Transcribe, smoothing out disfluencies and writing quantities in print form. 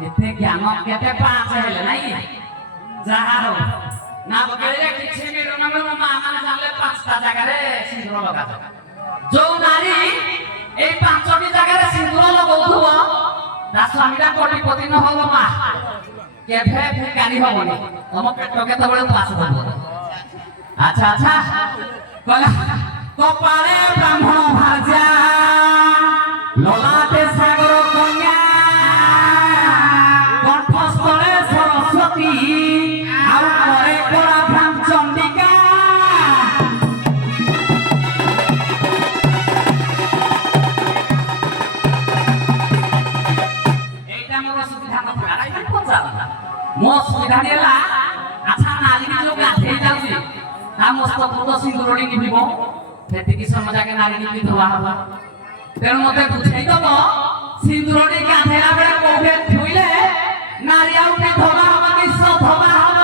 କେତେ ଜ୍ଞାନ କେତେ ପାସ ହେଲେ ନାଇଁ ଯାହା ହଉ ନା ବକେଇଲେ କିଛି ମିଳୁନା ମୋ ମା ମାନେ ଜାଣିଲେ ପାଞ୍ଚଟା ଜାଗାରେ ସିନ୍ଦୁର ଲଗାଯାଏ ଯୋଉ ନାରୀ ଏଇ ପାଞ୍ଚଟି ଜାଗାରେ ସିନ୍ଦୁର ଲଗାଉଥିବ ତା ସ୍ୱାମୀଟା କୋଟିପତି ନ ହବ ମା କେବେ ଭିକାରୀ ହବନି ତମ ପେଟ କେତେବେଳେ ପାସ ହବ ଆଚ୍ଛା ଆଚ୍ଛା କହିଲା କପାଳେ ବ୍ରାହ୍ମଣ ଭାଜା ଲଲାଟେ ସାଗର କନ୍ୟା কণ্ঠস্থলে সরস্বতী আর পরে করা ভ্রাম চন্ডিকা এইটা মোর সুবিধা নথিলা এইটা পচালা মো সুবিধা নেলা আচ্ছা নারী যে গাধেই যাଉଛି তা মস্তক তো সিন্দুরটি নিভিব সেতিকি সময় যাকে নারী নিভি ধোয়া হবা তেଣୁ মতে বুঝাই দেব সিন্দুরটি গাধেলা বেড়ে কোঠে ধুইলে নারী আউ ধোবা হবা বিশ্ব ধোবা হবা